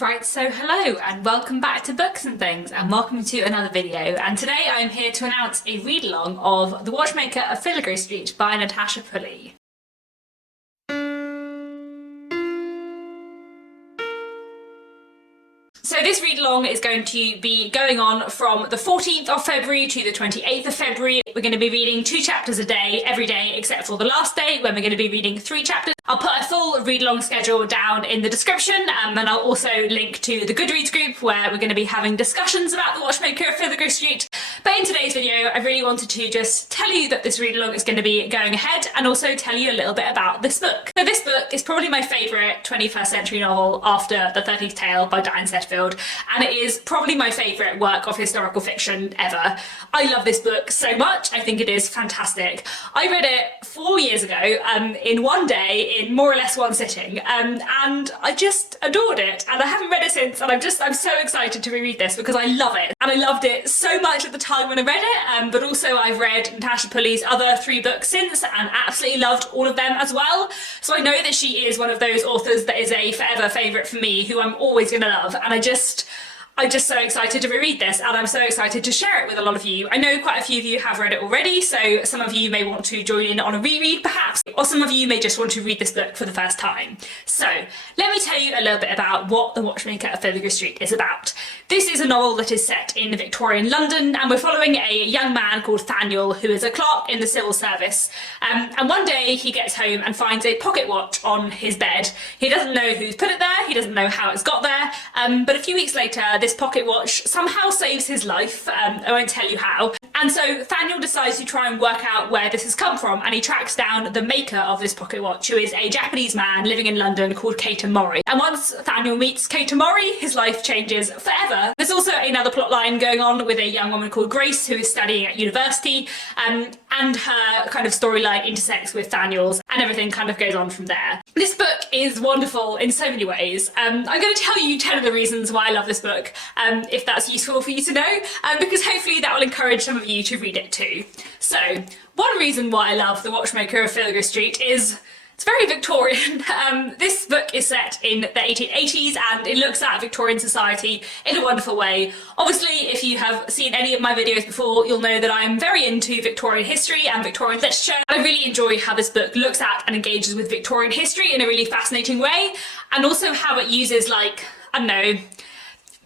Right, so hello and welcome back to Books and Things and welcome to another video, and today I am here to announce a read-along of The Watchmaker of Filigree Street by Natasha Pulley. So this read-along is going to be going on from the 14th of February to the 28th of February. We're going to be reading 2 chapters a day, every day except for the last day when we're going to be reading 3 chapters. I'll put a full read-along schedule down in the description, and I'll also link to the Goodreads group where we're going to be having discussions about The Watchmaker of Filigree Street. But in today's video, I really wanted to just tell you that this read-along is going to be going ahead and also tell you a little bit about this book. So this book is probably my favourite 21st century novel after The 13th Tale by Diane Setfield, and it is probably my favourite work of historical fiction ever. I love this book so much. I think it is fantastic. I read it 4 years ago in one day, in more or less one sitting, and I just adored it, and I haven't read it since, and I'm so excited to reread this because I love it, and I loved it so much at the time when I read it, but also I've read Natasha Pulley's other 3 books since and absolutely loved all of them as well. So I know that she is one of those authors that is a forever favourite for me, who I'm always going to love, and I'm just so excited to reread this, and I'm so excited to share it with a lot of you. I know quite a few of you have read it already, so some of you may want to join in on a reread perhaps, or some of you may just want to read this book for the first time. So let me tell you a little bit about what The Watchmaker of Filigree Street is about. This is a novel that is set in Victorian London, and we're following a young man called Thaniel, who is a clerk in the civil service. And one day he gets home and finds a pocket watch on his bed. He doesn't know who's put it there, he doesn't know how it's got there, but a few weeks later this pocket watch somehow saves his life. I won't tell you how. And so Thaniel decides to try and work out where this has come from, and he tracks down the maker of this pocket watch, who is a Japanese man living in London called Keita Mori. And once Thaniel meets Keita Mori, his life changes forever. There's also another plot line going on with a young woman called Grace, who is studying at university, and her kind of storyline intersects with Thaniel's, and everything kind of goes on from there. This book is wonderful in so many ways. I'm going to tell you 10 of the reasons why I love this book, if that's useful for you to know, because hopefully that will encourage some of you to read it too. So, one reason why I love The Watchmaker of Filigree Street is it's very Victorian. This book is set in the 1880s and it looks at Victorian society in a wonderful way. Obviously, if you have seen any of my videos before, you'll know that I'm very into Victorian history and Victorian literature. I really enjoy how this book looks at and engages with Victorian history in a really fascinating way, and also how it uses, like, I don't know,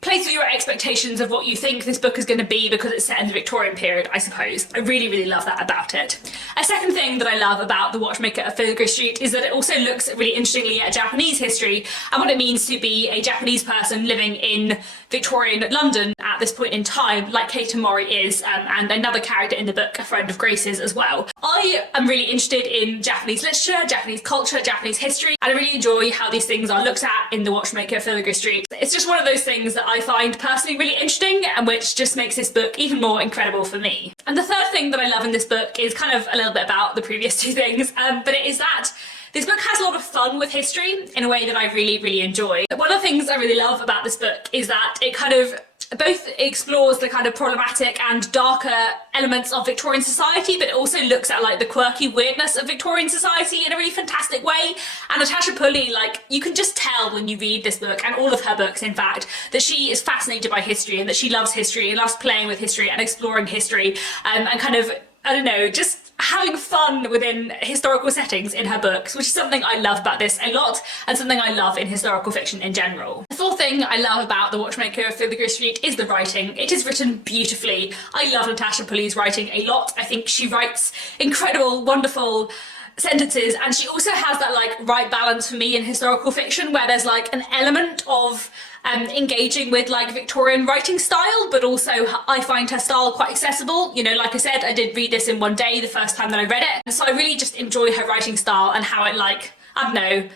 plays with your expectations of what you think this book is going to be because it's set in the Victorian period, I suppose. I really, really love that about it. A second thing that I love about The Watchmaker of Filigree Street is that it also looks really interestingly at Japanese history and what it means to be a Japanese person living in Victorian London at this point in time, like Keita Mori is, and another character in the book, a friend of Grace's as well. I am really interested in Japanese literature, Japanese culture, Japanese history, and I really enjoy how these things are looked at in The Watchmaker of Filigree Street. It's just one of those things that I find personally really interesting, and which just makes this book even more incredible for me. And the third thing that I love in this book is kind of a little bit about the previous 2 things, but it is that this book has a lot of fun with history in a way that I really, really enjoy. One of the things I really love about this book is that it kind of both explores the kind of problematic and darker elements of Victorian society, but it also looks at like the quirky weirdness of Victorian society in a really fantastic way. And Natasha Pulley, like, you can just tell when you read this book, and all of her books in fact, that she is fascinated by history and that she loves history and loves playing with history and exploring history, and kind of, I don't know, just having fun within historical settings in her books, which is something I love about this a lot and something I love in historical fiction in general. The fourth thing I love about The Watchmaker of Filigree Street is the writing. It is written beautifully. I love Natasha Pulley's writing a lot. I think she writes incredible, wonderful sentences, and she also has that like right balance for me in historical fiction where there's like an element of engaging with like Victorian writing style, but also I find her style quite accessible. You know, like I said, I did read this in one day the first time that I read it, and so I really just enjoy her writing style and how it, like, I don't know,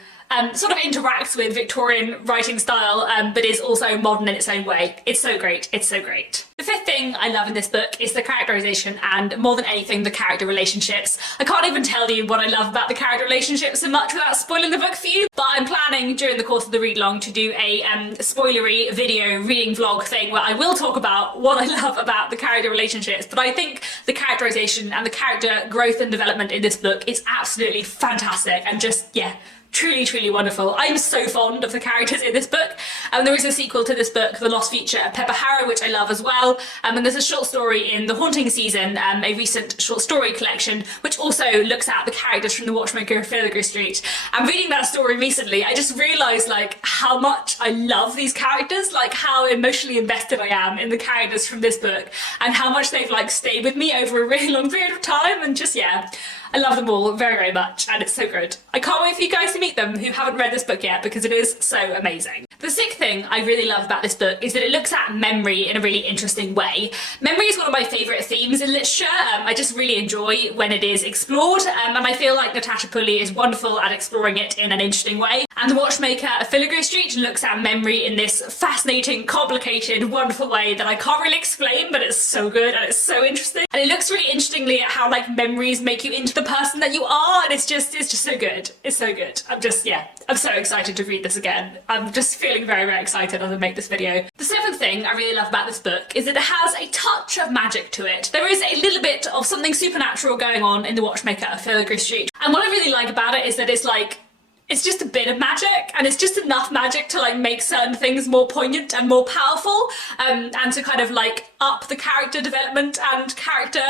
sort of interacts with Victorian writing style, but is also modern in its own way. It's so great, it's so great. The fifth thing I love in this book is the characterization, and more than anything, the character relationships. I can't even tell you what I love about the character relationships so much without spoiling the book for you, but I'm planning during the course of the read-along to do a spoilery video reading vlog thing where I will talk about what I love about the character relationships, but I think the characterization and the character growth and development in this book is absolutely fantastic, and just, yeah, truly, truly wonderful. I'm so fond of the characters in this book. There is a sequel to this book, The Lost Future of Pepper Harrow, which I love as well. And there's a short story in The Haunting Season, a recent short story collection, which also looks at the characters from The Watchmaker of Filigree Street. And reading that story recently, I just realised like how much I love these characters, like how emotionally invested I am in the characters from this book, and how much they've like stayed with me over a really long period of time, and just, yeah, I love them all very, very much, and it's so good. I can't wait for you guys to meet them who haven't read this book yet, because it is so amazing. The sixth thing I really love about this book is that it looks at memory in a really interesting way. Memory is one of my favourite themes in literature. I just really enjoy when it is explored, and I feel like Natasha Pulley is wonderful at exploring it in an interesting way. And The Watchmaker of Filigree Street looks at memory in this fascinating, complicated, wonderful way that I can't really explain, but it's so good and it's so interesting. And it looks really interestingly at how like memories make you into the person that you are, and it's just so good. It's so good. I'm so excited to read this again. I'm just feeling very, very excited as I make this video. The seventh thing I really love about this book is that it has a touch of magic to it. There is a little bit of something supernatural going on in The Watchmaker of Filigree Street. And what I really like about it is that it's just a bit of magic, and it's just enough magic to like make certain things more poignant and more powerful, and to kind of like up the character development and character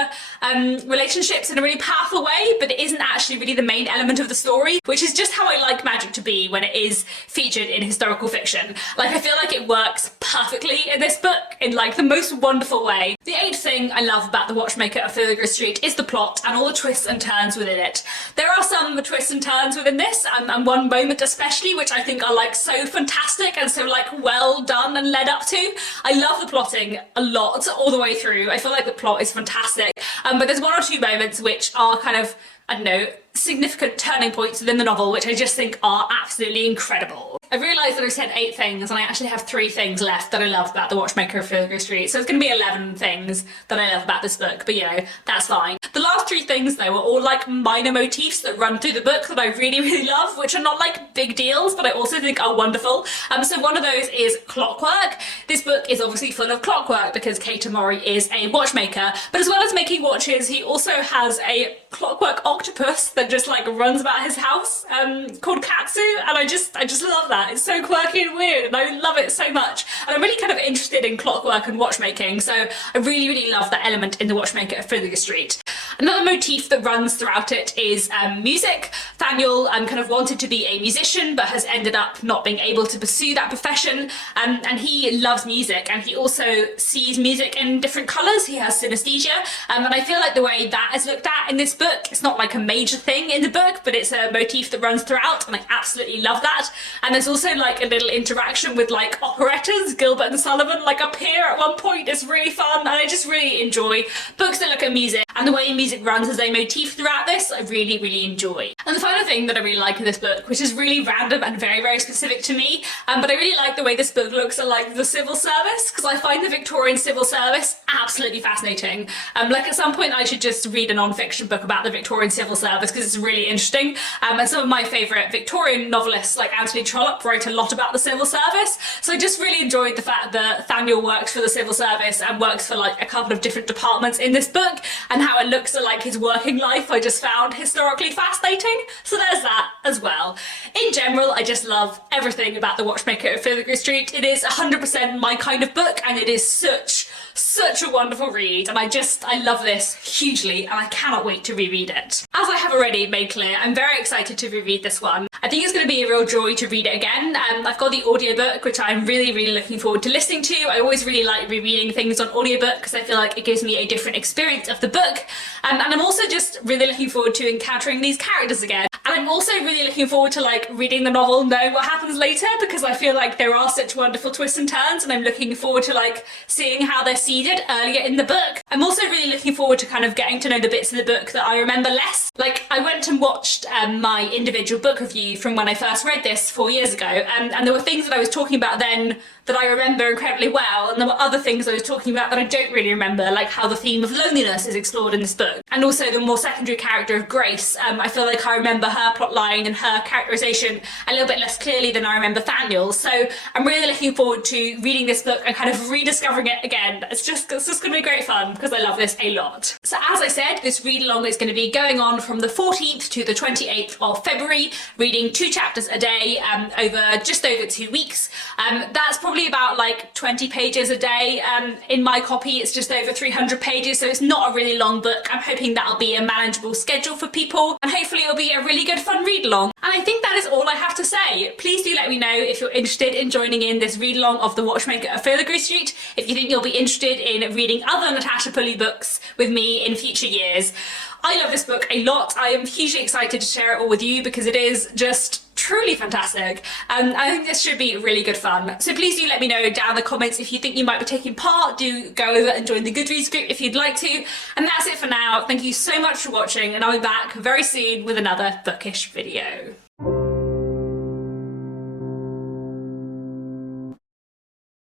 relationships in a really powerful way, but it isn't actually really the main element of the story, which is just how I like magic to be when it is featured in historical fiction. Like, I feel like it works perfectly in this book in like the most wonderful way. The eighth thing I love about The Watchmaker of Filigree Street is the plot and all the twists and turns within it. There are some twists and turns within this, and one moment especially, which I think are like so fantastic and so like well done and led up to. I love the plotting a lot all the way through. I feel like the plot is fantastic, but there's one or two moments which are kind of, I don't know, significant turning points within the novel, which I just think are absolutely incredible. I realised that I said 8 things, and I actually have 3 things left that I love about The Watchmaker of Filigree Street, so it's going to be 11 things that I love about this book, but you know, that's fine. The last 3 things though are all like minor motifs that run through the book that I really, really love, which are not like big deals, but I also think are wonderful. So one of those is clockwork. This book is obviously full of clockwork because Kate Amori is a watchmaker, but as well as making watches, he also has a clockwork octopus that just like runs about his house called Katsu, and I just love that. It's so quirky and weird, and I love it so much. And I'm really kind of interested in clockwork and watchmaking, so I really, really love that element in The Watchmaker of Filigree Street. Another motif that runs throughout it is music. Thaniel kind of wanted to be a musician, but has ended up not being able to pursue that profession, and he loves music, and he also sees music in different colours. He has synesthesia, and I feel like the way that is looked at in this book, it's not like a major thing in the book, but it's a motif that runs throughout, and I absolutely love that. And there's also like a little interaction with like operettas, Gilbert and Sullivan, like up here at one point. It's really fun, and I just really enjoy books that look at music, and the way music runs as a motif throughout this, I really, really enjoy. And the final thing that I really like in this book, which is really random and very, very specific to me, but I really like the way this book looks at like the civil service, because I find the Victorian civil service absolutely fascinating. Like at some point I should just read a non-fiction book about the Victorian civil service because it's really interesting, and some of my favourite Victorian novelists like Anthony Trollope write a lot about the civil service, so I just really enjoyed the fact that Thaniel works for the civil service and works for like a couple of different departments in this book, and how it looks at like his working life I just found historically fascinating, so there's that as well. In general, I just love everything about The Watchmaker of Filigree Street. It is 100% my kind of book, and it is such a wonderful read, and I love this hugely, and I cannot wait to reread it. As I have already made clear, I'm very excited to reread this one. I think it's going to be a real joy to read it again. I've got the audiobook, which I'm really, really looking forward to listening to. I always really like rereading things on audiobook because I feel like it gives me a different experience of the book, and I'm also just really looking forward to encountering these characters again. And I'm also really looking forward to like reading the novel, knowing what happens later, because I feel like there are such wonderful twists and turns, and I'm looking forward to like seeing how they're seeded earlier in the book. I'm also really looking forward to kind of getting to know the bits of the book that I remember less. Like, I went and watched my individual book review from when I first read this 4 years ago, and there were things that I was talking about then that I remember incredibly well, and there were other things I was talking about that I don't really remember, like how the theme of loneliness is explored in this book, and also the more secondary character of Grace. I feel like I remember her plotline and her characterization a little bit less clearly than I remember Thaniel's. So I'm really looking forward to reading this book and kind of rediscovering it again. It's just going to be great fun because I love this a lot. So as I said, this read along is going to be going on from the 14th to the 28th of February, reading 2 chapters a day over just over 2 weeks. That's probably about like 20 pages a day. In my copy, it's just over 300 pages, so it's not a really long book. I'm hoping that'll be a manageable schedule for people, and hopefully it'll be a really good fun read along. And I think that is all I have to say. Please do let me know if you're interested in joining in this read along of The Watchmaker of Filigree Street, if you think you'll be interested in reading other Natasha Pulley books with me in future years. I love this book a lot. I am hugely excited to share it all with you because it is just truly fantastic, and I think this should be really good fun. So please do let me know down in the comments if you think you might be taking part. Do go over and join the Goodreads group if you'd like to. And that's it for now. Thank you so much for watching, and I'll be back very soon with another bookish video.